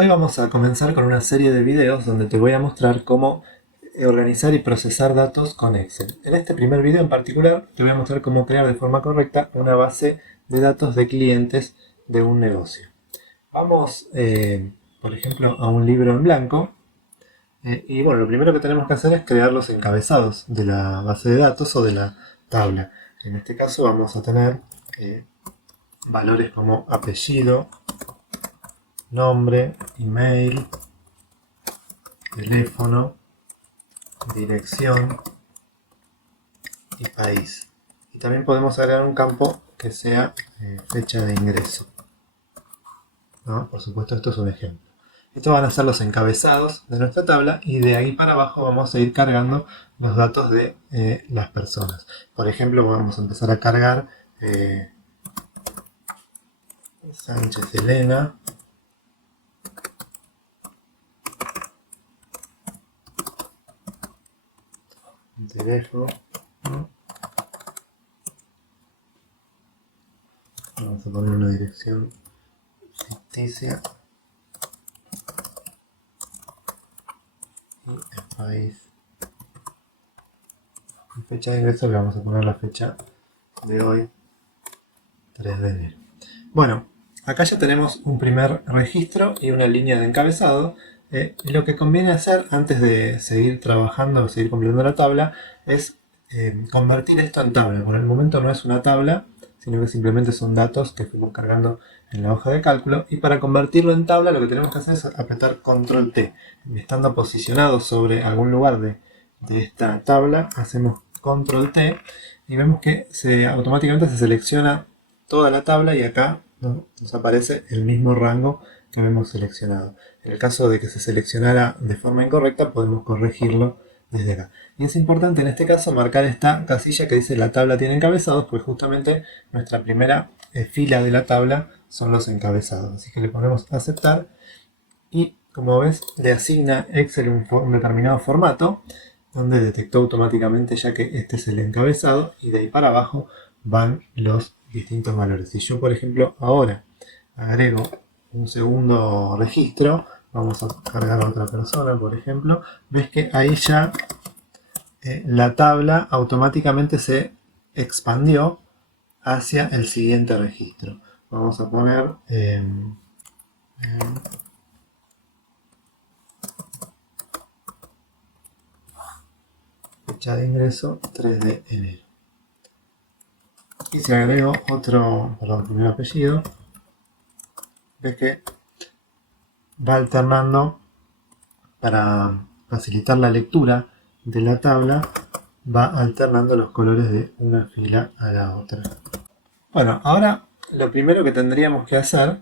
Hoy vamos a comenzar con una serie de videos donde te voy a mostrar cómo organizar y procesar datos con Excel. En este primer video en particular te voy a mostrar cómo crear de forma correcta una base de datos de clientes de un negocio. Vamos, por ejemplo, a un libro en blanco y bueno, lo primero que tenemos que hacer es crear los encabezados de la base de datos o de la tabla. En este caso vamos a tener valores como apellido, nombre, email, teléfono, dirección y país. Y también podemos agregar un campo que sea fecha de ingreso, ¿no? Por supuesto, esto es un ejemplo. Estos van a ser los encabezados de nuestra tabla y de ahí para abajo vamos a ir cargando los datos de las personas. Por ejemplo, vamos a empezar a cargar Sánchez Elena, teléfono, ¿no? Vamos a poner una dirección ficticia y el país. En fecha de ingreso le vamos a poner la fecha de hoy, 3 de enero. Bueno, acá ya tenemos un primer registro y una línea de encabezado. Y lo que conviene hacer antes de seguir trabajando o seguir completando la tabla es convertir esto en tabla. Por el momento no es una tabla, sino que simplemente son datos que fuimos cargando en la hoja de cálculo. Y para convertirlo en tabla lo que tenemos que hacer es apretar Control T. Estando posicionados sobre algún lugar de esta tabla, hacemos Control T y vemos que automáticamente se selecciona toda la tabla y acá, ¿no?, nos aparece el mismo rango que habíamos seleccionado. En el caso de que se seleccionara de forma incorrecta, podemos corregirlo desde acá. Y es importante en este caso marcar esta casilla que dice la tabla tiene encabezados, pues justamente nuestra primera fila de la tabla son los encabezados. Así que le ponemos aceptar y como ves le asigna Excel un determinado formato donde detectó automáticamente ya que este es el encabezado y de ahí para abajo van los distintos valores. Si yo por ejemplo ahora agrego un segundo registro, vamos a cargar a otra persona por ejemplo, ves que ahí ya la tabla automáticamente se expandió hacia el siguiente registro. Vamos a poner fecha de ingreso 3 de enero. Y si agrego primer apellido, ves que va alternando para facilitar la lectura de la tabla, va alternando los colores de una fila a la otra. Bueno, ahora lo primero que tendríamos que hacer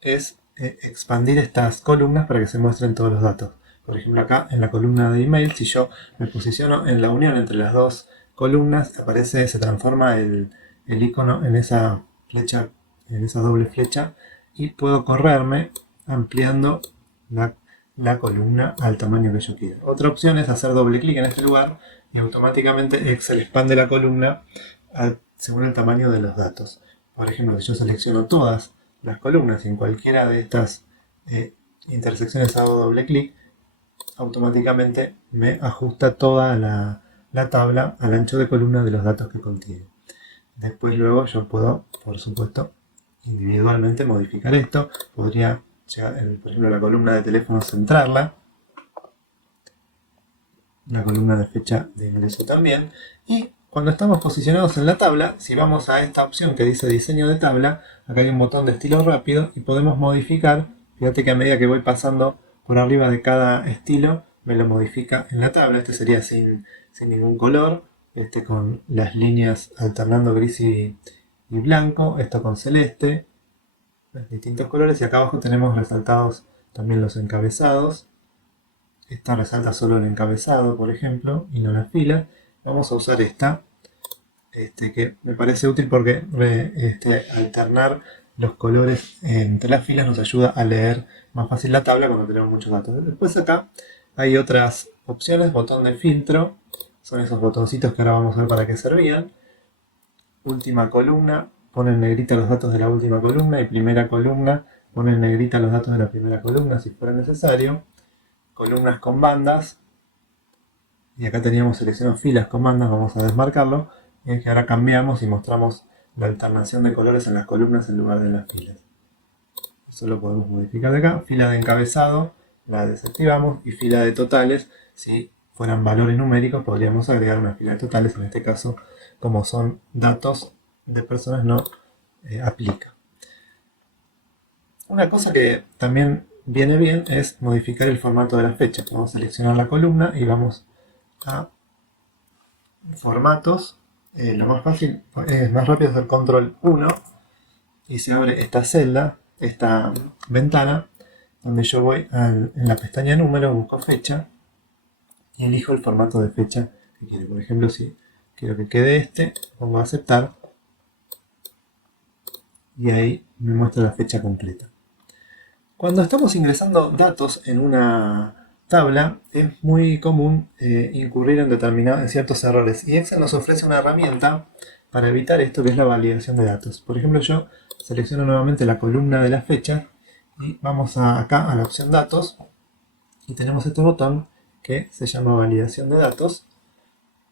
es expandir estas columnas para que se muestren todos los datos. Por ejemplo, acá en la columna de email, si yo me posiciono en la unión entre las dos columnas, se transforma el icono en esa flecha, en esa doble flecha, y puedo correrme ampliando la columna al tamaño que yo quiera. Otra opción es hacer doble clic en este lugar y automáticamente Excel expande la columna según el tamaño de los datos. Por ejemplo, si yo selecciono todas las columnas y en cualquiera de estas intersecciones hago doble clic, automáticamente me ajusta toda la tabla al ancho de columna de los datos que contiene. Después luego yo puedo, por supuesto, individualmente modificar esto. Podría llegar, por ejemplo, la columna de teléfono, centrarla, la columna de fecha de ingreso también. Y cuando estamos posicionados en la tabla, si vamos a esta opción que dice diseño de tabla, acá hay un botón de estilo rápido y podemos modificar. Fíjate que a medida que voy pasando por arriba de cada estilo, me lo modifica en la tabla. Este sería sin ningún color, este con las líneas alternando gris y blanco, esto con celeste, distintos colores, y acá abajo tenemos resaltados también los encabezados. Esta resalta solo el encabezado, por ejemplo, y no las filas. Vamos a usar esta, que me parece útil porque alternar los colores entre las filas nos ayuda a leer más fácil la tabla cuando tenemos muchos datos. Después acá hay otras opciones, botón de filtro, son esos botoncitos que ahora vamos a ver para qué servían. Última columna, pone en negrita los datos de la última columna y primera columna pone en negrita los datos de la primera columna si fuera necesario, columnas con bandas, y acá teníamos seleccionadas filas con bandas, vamos a desmarcarlo, y es que ahora cambiamos y mostramos la alternación de colores en las columnas en lugar de en las filas. Eso lo podemos modificar de acá. Fila de encabezado la desactivamos, y fila de totales, si fueran valores numéricos podríamos agregar una fila de totales. En este caso, como son datos de personas, no aplica. Una cosa que también viene bien es modificar el formato de la fecha. Vamos a seleccionar la columna y vamos a formatos. Lo más fácil, es más rápido hacer control 1 y se abre esta celda, esta ventana, donde yo voy en la pestaña número, busco fecha y elijo el formato de fecha que quiero. Por ejemplo, si quiero que quede este, pongo a aceptar y ahí me muestra la fecha completa. Cuando estamos ingresando datos en una tabla, es muy común incurrir en ciertos errores, y Excel nos ofrece una herramienta para evitar esto, que es la validación de datos. Por ejemplo, yo selecciono nuevamente la columna de la fecha y vamos acá a la opción datos y tenemos este botón que se llama validación de datos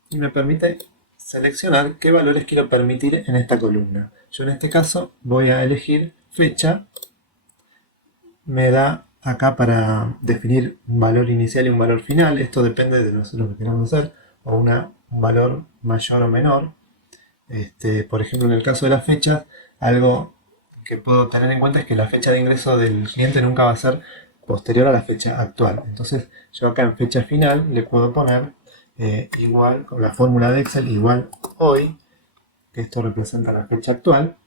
y me permite seleccionar qué valores quiero permitir en esta columna. Yo en este caso voy a elegir fecha. Me da acá para definir un valor inicial y un valor final. Esto depende de lo que queramos hacer, o un valor mayor o menor. Por ejemplo, en el caso de las fechas, algo que puedo tener en cuenta es que la fecha de ingreso del cliente nunca va a ser posterior a la fecha actual. Entonces yo acá en fecha final le puedo poner igual, con la fórmula de Excel, igual hoy, que esto representa la fecha actual.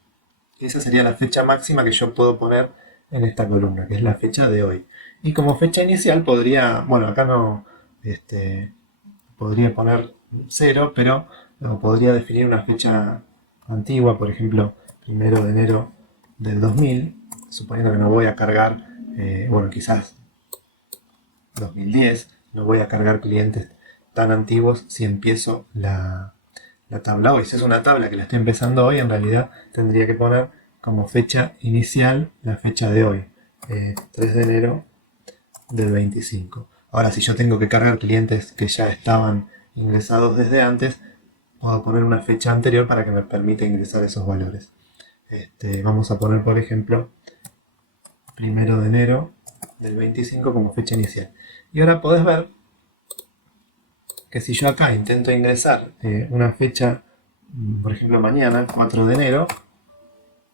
Y esa sería la fecha máxima que yo puedo poner en esta columna, que es la fecha de hoy. Y como fecha inicial podría, bueno, acá no, podría poner 0, pero podría definir una fecha antigua, por ejemplo, 1 de enero del 2000, suponiendo que no voy a cargar, bueno, quizás 2010, no voy a cargar clientes tan antiguos si empiezo la tabla hoy. Si es una tabla que la estoy empezando hoy, en realidad tendría que poner como fecha inicial la fecha de hoy, 3 de enero del 25. Ahora, si yo tengo que cargar clientes que ya estaban ingresados desde antes, puedo poner una fecha anterior para que me permita ingresar esos valores. Vamos a poner, por ejemplo, 1 de enero del 25 como fecha inicial. Y ahora podés ver que si yo acá intento ingresar una fecha, por ejemplo mañana, 4 de enero,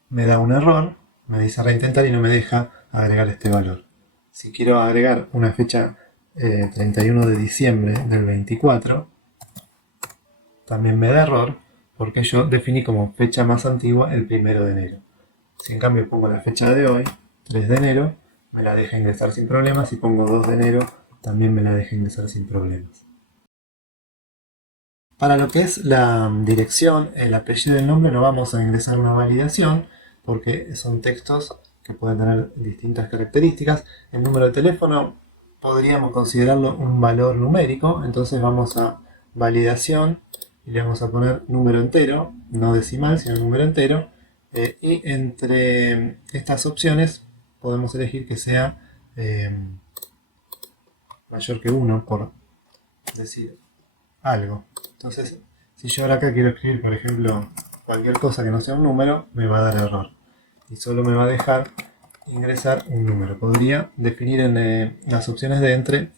me da un error, me dice reintentar y no me deja agregar este valor. Si quiero agregar una fecha 31 de diciembre del 24, también me da error, porque yo definí como fecha más antigua el 1 de enero. Si en cambio pongo la fecha de hoy, 3 de enero, me la deja ingresar sin problemas. Si pongo 2 de enero, también me la deja ingresar sin problemas. Para lo que es la dirección, el apellido y el nombre, no vamos a ingresar una validación, porque son textos que pueden tener distintas características. El número de teléfono podríamos considerarlo un valor numérico, entonces vamos a validación y le vamos a poner número entero, no decimal, sino número entero. Y entre estas opciones podemos elegir que sea mayor que 1, por decir algo. Entonces, si yo ahora acá quiero escribir, por ejemplo, cualquier cosa que no sea un número, me va a dar error. Y solo me va a dejar ingresar un número. Podría definir en las opciones de entre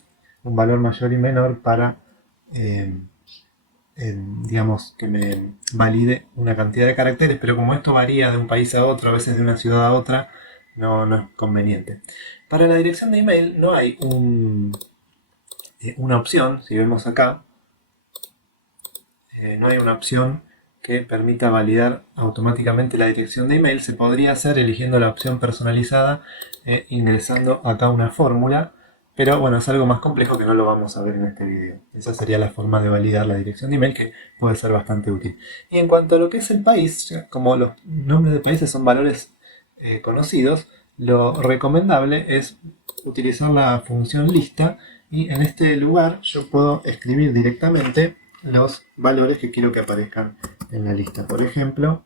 un valor mayor y menor para, digamos, que me valide una cantidad de caracteres, pero como esto varía de un país a otro, a veces de una ciudad a otra, no es conveniente. Para la dirección de email no hay una opción, si vemos acá, no hay una opción que permita validar automáticamente la dirección de email. Se podría hacer eligiendo la opción personalizada, ingresando acá una fórmula, pero bueno, es algo más complejo que no lo vamos a ver en este video. Esa sería la forma de validar la dirección de email, que puede ser bastante útil. Y en cuanto a lo que es el país, como los nombres de países son valores conocidos, lo recomendable es utilizar la función lista, y en este lugar yo puedo escribir directamente los valores que quiero que aparezcan en la lista. Por ejemplo,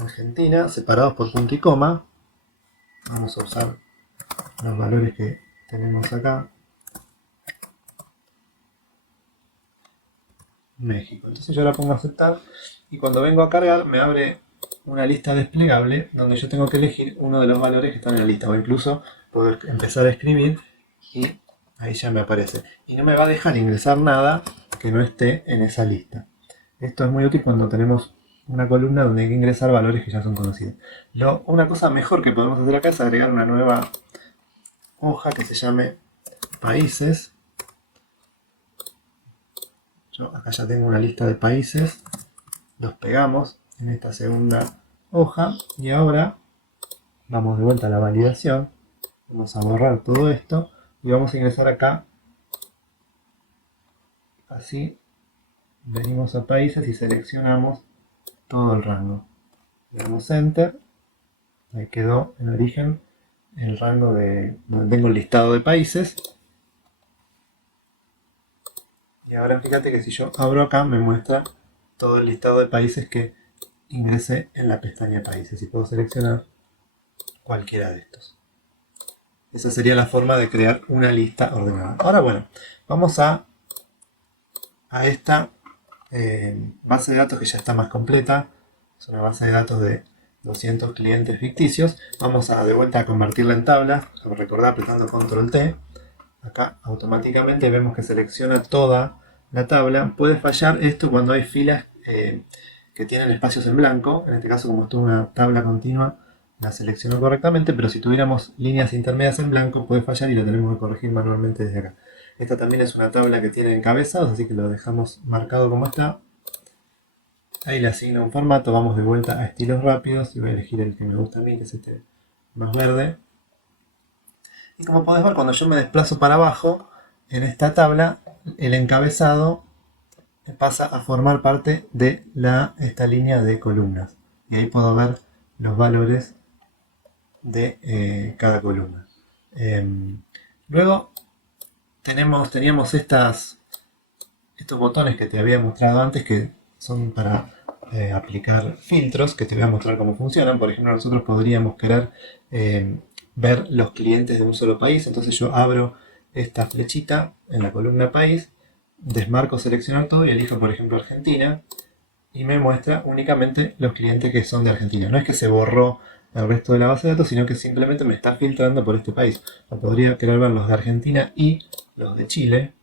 Argentina, separados por punto y coma, Vamos a usar los valores que tenemos acá. México. Entonces yo ahora pongo aceptar y cuando vengo a cargar me abre una lista desplegable donde yo tengo que elegir uno de los valores que están en la lista, o incluso puedo empezar a escribir y ahí ya me aparece. Y no me va a dejar ingresar nada que no esté en esa lista. Esto es muy útil cuando tenemos una columna donde hay que ingresar valores que ya son conocidos. Una cosa mejor que podemos hacer acá es agregar una nueva hoja que se llame países. Yo acá ya tengo una lista de países, los pegamos en esta segunda hoja y ahora vamos de vuelta a la validación, vamos a borrar todo esto y vamos a ingresar acá, así, venimos a países y seleccionamos todo el rango, le damos enter, ahí quedó en origen el rango de donde tengo el listado de países. Y ahora fíjate que si yo abro acá me muestra todo el listado de países que ingresé en la pestaña países y puedo seleccionar cualquiera de estos. Esa sería la forma de crear una lista ordenada. Ahora bueno, vamos a esta base de datos que ya está más completa. Es una base de datos de 200 clientes ficticios. Vamos a de vuelta a convertirla en tabla. Recordar apretando control T. Acá automáticamente vemos que selecciona toda la tabla. Puede fallar esto cuando hay filas que tienen espacios en blanco. En este caso, como esto es una tabla continua, la seleccionó correctamente, pero si tuviéramos líneas intermedias en blanco puede fallar y lo tenemos que corregir manualmente desde acá. Esta también es una tabla que tiene encabezados, así que lo dejamos marcado como está. Ahí le asigno un formato, vamos de vuelta a estilos rápidos y voy a elegir el que me gusta a mí, que es este más verde. Y como podés ver, cuando yo me desplazo para abajo, en esta tabla, el encabezado pasa a formar parte de esta línea de columnas. Y ahí puedo ver los valores de cada columna. Luego teníamos estos botones que te había mostrado antes, que son para aplicar filtros, que te voy a mostrar cómo funcionan. Por ejemplo, nosotros podríamos querer ver los clientes de un solo país. Entonces yo abro esta flechita en la columna país, desmarco seleccionar todo y elijo por ejemplo Argentina y me muestra únicamente los clientes que son de Argentina. No es que se borró el resto de la base de datos, sino que simplemente me está filtrando por este país. O podría querer ver los de Argentina y los de Chile,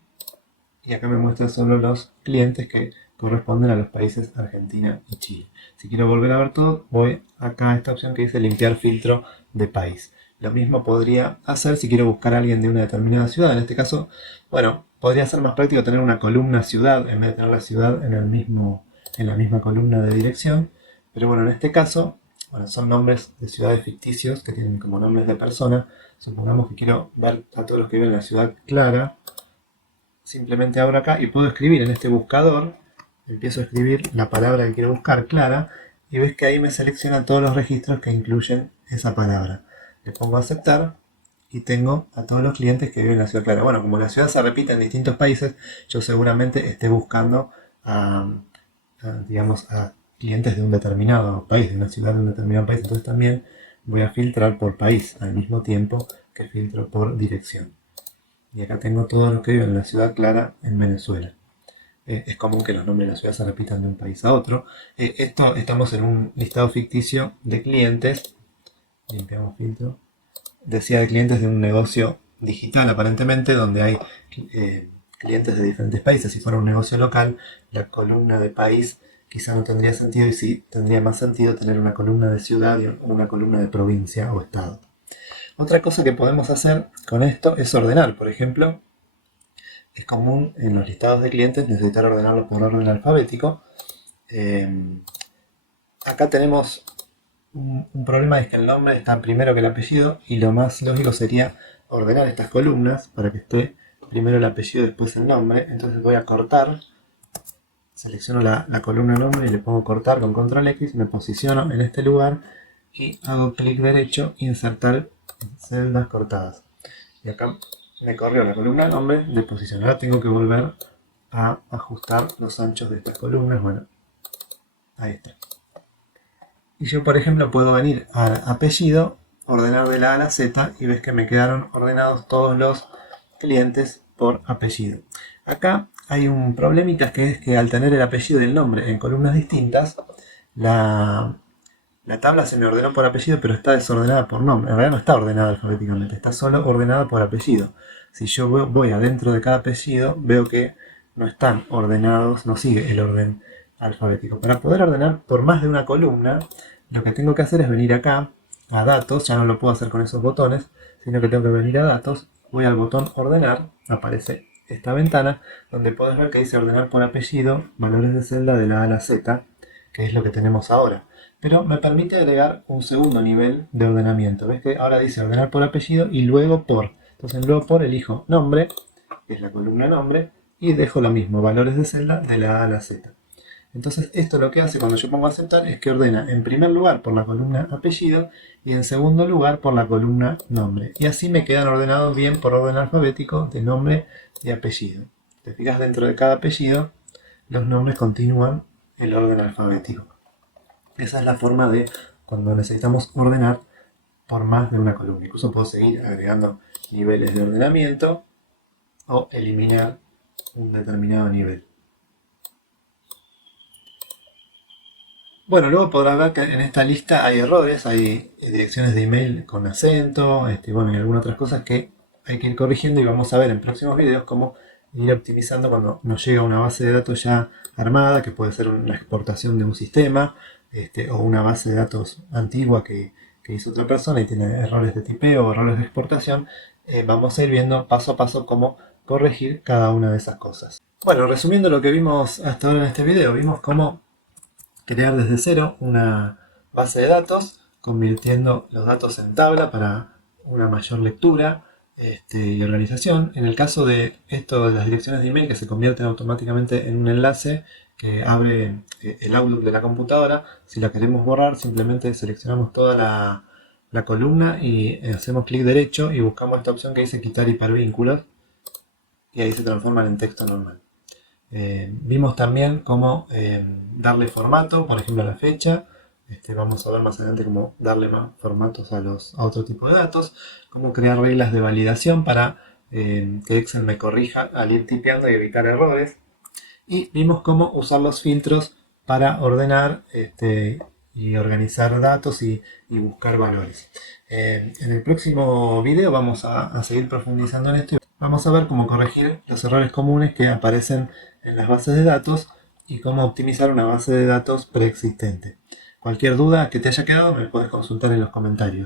y acá me muestra solo los clientes que corresponden a los países Argentina y Chile. Si quiero volver a ver todo, voy acá a esta opción que dice limpiar filtro de país. Lo mismo podría hacer si quiero buscar a alguien de una determinada ciudad. En este caso, bueno, podría ser más práctico tener una columna ciudad en vez de tener la ciudad en la misma columna de dirección. Pero bueno, en este caso, bueno, son nombres de ciudades ficticios que tienen como nombres de personas. Supongamos que quiero ver a todos los que viven en la ciudad Clara. Simplemente abro acá y puedo escribir en este buscador, empiezo a escribir la palabra que quiero buscar, Clara, y ves que ahí me selecciona todos los registros que incluyen esa palabra. Le pongo a aceptar y tengo a todos los clientes que viven en la ciudad Clara. Bueno, como la ciudad se repite en distintos países, yo seguramente esté buscando digamos, a clientes de un determinado país, de una ciudad de un determinado país, entonces también voy a filtrar por país al mismo tiempo que filtro por dirección. Y acá tengo todo lo que vive en la ciudad Clara en Venezuela. Es común que los nombres de la ciudad se repitan de un país a otro. Estamos en un listado ficticio de clientes. Limpiamos filtro. Decía de clientes de un negocio digital aparentemente, donde hay clientes de diferentes países. Si fuera un negocio local, la columna de país quizá no tendría sentido, y sí tendría más sentido tener una columna de ciudad y una columna de provincia o estado. Otra cosa que podemos hacer con esto es ordenar. Por ejemplo, es común en los listados de clientes necesitar ordenarlo por orden alfabético. Acá tenemos un problema, es que el nombre está primero que el apellido, y lo más lógico sería ordenar estas columnas para que esté primero el apellido y después el nombre. Entonces voy a cortar, selecciono la columna nombre y le pongo cortar con control X, me posiciono en este lugar y hago clic derecho, insertar celdas cortadas. Y acá me corrió la columna nombre de posición. Ahora tengo que volver a ajustar los anchos de estas columnas. Bueno, ahí está. Y yo, por ejemplo, puedo venir a apellido ordenar de la A a la Z y ves que me quedaron ordenados todos los clientes por apellido. Acá hay un problemita, que es que al tener el apellido y el nombre en columnas distintas, la tabla se me ordenó por apellido, pero está desordenada por nombre. En realidad no está ordenada alfabéticamente, está solo ordenada por apellido. Si yo voy adentro de cada apellido, veo que no están ordenados, no sigue el orden alfabético. Para poder ordenar por más de una columna, lo que tengo que hacer es venir acá a datos, ya no lo puedo hacer con esos botones, sino que tengo que venir a datos, voy al botón ordenar, aparece esta ventana donde podés ver que dice ordenar por apellido, valores de celda de la A a la Z, que es lo que tenemos ahora. Pero me permite agregar un segundo nivel de ordenamiento. ¿Ves que ahora dice ordenar por apellido y luego por? Entonces luego por elijo nombre, que es la columna nombre, y dejo lo mismo, valores de celda de la A a la Z. Entonces esto lo que hace cuando yo pongo aceptar es que ordena en primer lugar por la columna apellido y en segundo lugar por la columna nombre. Y así me quedan ordenados bien por orden alfabético de nombre y apellido. Te fijas, dentro de cada apellido los nombres continúan el orden alfabético. Esa es la forma de cuando necesitamos ordenar por más de una columna. Incluso puedo seguir agregando niveles de ordenamiento o eliminar un determinado nivel. Bueno, luego podrás ver que en esta lista hay errores, hay direcciones de email con acento, bueno, y algunas otras cosas que hay que ir corrigiendo, y vamos a ver en próximos videos cómo ir optimizando cuando nos llega una base de datos ya armada, que puede ser una exportación de un sistema, o una base de datos antigua que hizo otra persona y tiene errores de tipeo o errores de exportación. Vamos a ir viendo paso a paso cómo corregir cada una de esas cosas. Bueno, resumiendo lo que vimos hasta ahora en este video, vimos cómo crear desde cero una base de datos, convirtiendo los datos en tabla para una mayor lectura y organización. En el caso de esto de las direcciones de email, que se convierten automáticamente en un enlace que abre el Outlook de la computadora, si la queremos borrar, simplemente seleccionamos toda la columna y hacemos clic derecho y buscamos esta opción que dice quitar hipervínculos, y ahí se transforman en texto normal. Vimos también cómo darle formato, por ejemplo a la fecha. Vamos a ver más adelante cómo darle más formatos a otro tipo de datos, cómo crear reglas de validación para que Excel me corrija al ir tipeando y evitar errores. Y vimos cómo usar los filtros para ordenar y organizar datos y buscar valores. En el próximo video vamos a seguir profundizando en esto. Vamos a ver cómo corregir los errores comunes que aparecen en las bases de datos y cómo optimizar una base de datos preexistente. Cualquier duda que te haya quedado me puedes consultar en los comentarios.